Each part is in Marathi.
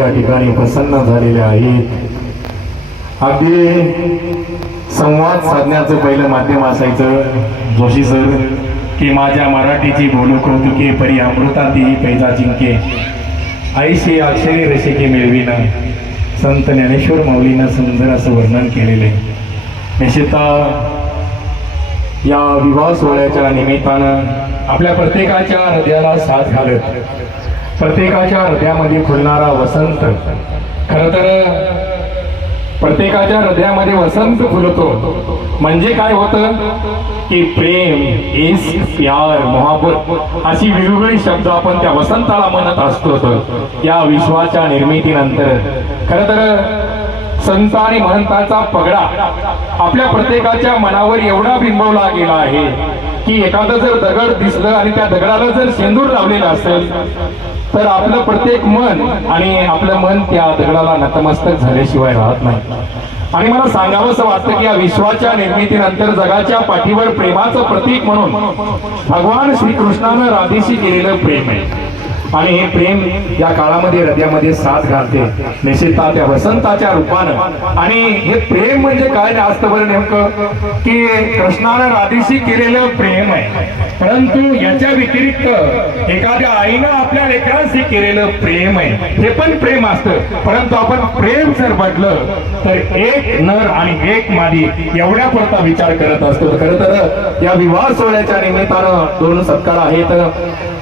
या ठिकाणी प्रसन्न झालेले आहेत. अगदी संवाद साधण्याचं पहिलं माध्यम असायचं जोशी सर की माझ्या मराठीची बोलू कौतुके परी अमृताती पैजा जिंके. आईशी अक्षरी रसिके मिळविना संत ज्ञानेश्वर माऊलीनं सुंदर असं वर्णन केलेलं. आहे निश्चिता या विवाह सोहळ्याच्या निमित्तानं आपल्या प्रत्येकाच्या हृदयाला साथ घालत प्रत्येकाच्या हृदयामध्ये फुलणारा वसंत. खर तर प्रत्येकाच्या हृदयामध्ये वसंत फुलतो. म्हणजे काय होतं? की प्रेम इश्क प्यार मोहाबत अशी वेगवेगळी शब्द आपण त्या वसंताला म्हणत असतो. तर या विश्वाच्या निर्मितीनंतर. खर तर संत आणि महंतांचा पगडा आपल्या प्रत्येकाच्या मनावर एवढा बिंबवला गेला आहे. की एखादं जर दगड दिसलं आणि त्या दगडाला जर शेंदूर लावलेला असेल तर आपलं प्रत्येक मन आणि आपलं मन त्या दगडाला नतमस्तक झाल्याशिवाय राहत नाही. आणि मला सांगावंसं वाटतं की या विश्वाच्या निर्मितीनंतर जगाच्या पाठीवर प्रेमाचं प्रतीक म्हणून भगवान श्रीकृष्णानं राधेशी केलेलं प्रेम आहे. आणि हे प्रेम या काळामध्ये हृदयामध्ये साथ घालते. निश्चितता त्या वसंताच्या रूपानं. आणि हे प्रेम म्हणजे काय? जास्त बरं नेमकं की कृष्णानं राधेशी केलेलं प्रेम आहे. परंतु याच्या व्यतिरिक्त एखाद्या आईनं आपल्या लेकरांशी केलेलं प्रेम आहे. हे पण प्रेम असतं. परंतु आपण प्रेम जर म्हटलं तर एक नर आणि एक मादी एवढ्या पुरता विचार करत असतो. खरं तर या विवाह सोहळ्याच्या निमित्तानं दोन सत्कार आहेत.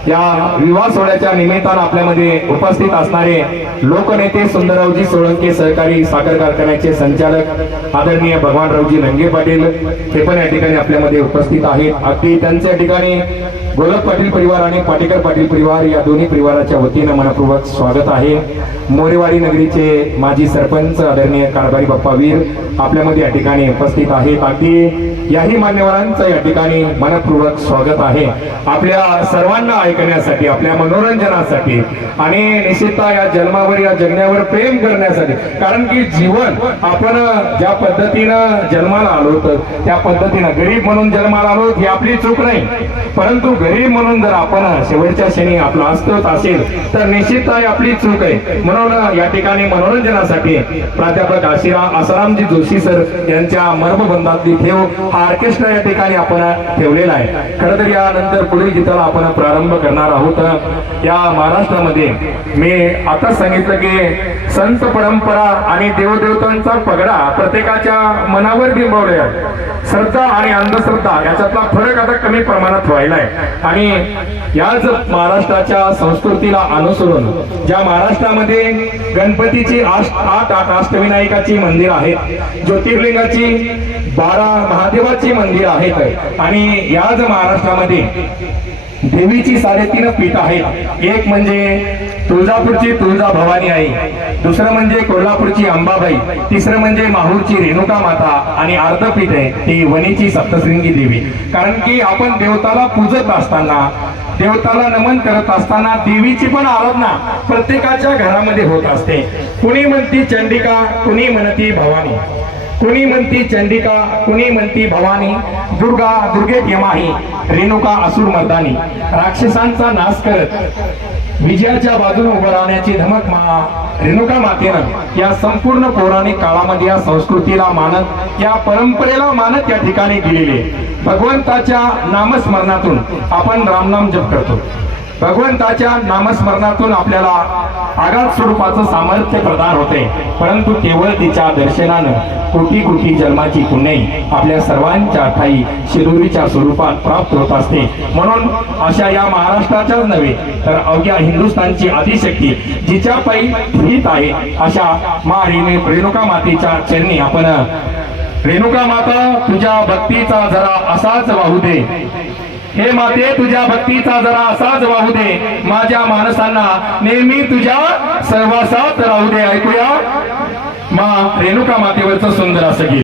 या विवाह सोहळ्याच्या निमित्तानं आपल्यामध्ये उपस्थित असणारे लोकनेते सुंदररावजी सोळंके सहकारी साखर कारखान्याचे संचालक आदरणीय भगवानरावजी नंगे पाटील हे पण या ठिकाणी आपल्यामध्ये उपस्थित आहेत. अगदी त्यांच्या ठिकाणी गोलक पाटील परिवार आणि पाटेकर पाटील परिवार या दोन्ही परिवाराच्या वतीनं मनपूर्वक स्वागत आहे. मोरेवाडी नगरीचे माजी सरपंच आदरणीय कारभारी बाप्पा वीर आपल्यामध्ये या ठिकाणी उपस्थित आहेत. अगदी याही मान्यवरांचं या ठिकाणी मनपूर्वक स्वागत आहे. आपल्या सर्वांना ऐकण्यासाठी आपल्या मनोरंजन मनोरंजनासाठी आणि निश्चितता या जन्मावर या जगण्यावर प्रेम करण्यासाठी. कारण की जीवन आपण ज्या पद्धतीनं जन्माला आलो होतो त्या पद्धतीनं गरीब म्हणून जन्माला आलो ही आपली चूक नाही. परंतु गरीब म्हणून जर आपण शेवटच्या क्षणी आपलं अस्तित्व असेल तर निश्चितता ही आपली चूक आहे. म्हणून या ठिकाणी मनोरंजनासाठी प्राध्यापक आशिरा आसारामजी जोशी सर यांच्या मर्मबंधातली ठेव हा ऑर्केस्ट्रा या ठिकाणी आपण ठेवलेला आहे. खरं तर यानंतर पुढील गीताला आपण प्रारंभ करणार आहोत. या महाराष्ट्रामध्ये मी आता सांगितलं की संत परंपरा आणि देवदेवतांचा पगडा प्रत्येकाच्या मनावर बिंबवले आहे. श्रद्धा आणि अंधश्रद्धा याच्यातला फरक आता कमी प्रमाणात व्हायला आहे. आणि याच महाराष्ट्राच्या संस्कृतीला अनुसरून ज्या महाराष्ट्रामध्ये गणपतीची आठ आठ अष्टविनायकाची मंदिर आहेत ज्योतिर्लिंगाची बारा महादेवाची मंदिर आहेत आणि याच महाराष्ट्रामध्ये देवीची साडेतीन पीठ आहेत. एक म्हणजे तुळजापूरची तुळजा भवानी आई दुसरं म्हणजे कोल्हापूरची अंबाबाई तिसरं म्हणजे माहूरची रेणुका माता आणि अर्धपीठ आहे ती वणीची सप्तशृंगी देवी. कारण की आपण देवताला पूजत असताना देवताला नमन करत असताना देवीची पण आराधना प्रत्येकाच्या घरामध्ये होत असते. कुणी म्हणती चंडिका कुणी म्हणती भवानी. कुणी म्हणती चंडिका कुणी म्हणती भवानी दुर्गा दुर्गे केमाही रेणुका असुर मर्दानी राक्षसांचा नाश करत विजयाच्या बाजूने उभं राहण्याची धमक मा रेणुका मातेनं या संपूर्ण पौराणिक काळामध्ये या संस्कृतीला मानत या परंपरेला मानत या ठिकाणी गेलेले भगवंताच्या नामस्मरणातून आपण रामनाम जप करतो. भगवंताच्या नामस्मरणातून आपल्याला आघात स्वरूपाचं सामर्थ्य प्रदान होते. परंतु केवळ तिच्या दर्शनानं कोटी कोटी जन्माची पुण्याई आपल्या सर्वांच्या ठाई शिरोरीच्या स्वरूपात प्राप्त होत असते. म्हणून अशा या महाराष्ट्राच्याच नव्हे तर अवघ्या हिंदुस्थानची आदिशक्ती जिच्या पायी हित आहे अशा मा रेणुका मातेच्या चरणी आपण रेणुका माता तुझ्या भक्तीचा जरा असाच वाहू दे. हे माते तुझ्या भक्तीचा जरा असाच वाहू दे. माझ्या माणसांना नेहमी तुझ्या सहवासात राहू दे. ऐकूया? मा रेणुका मातेवरचं सुंदर असं गीत.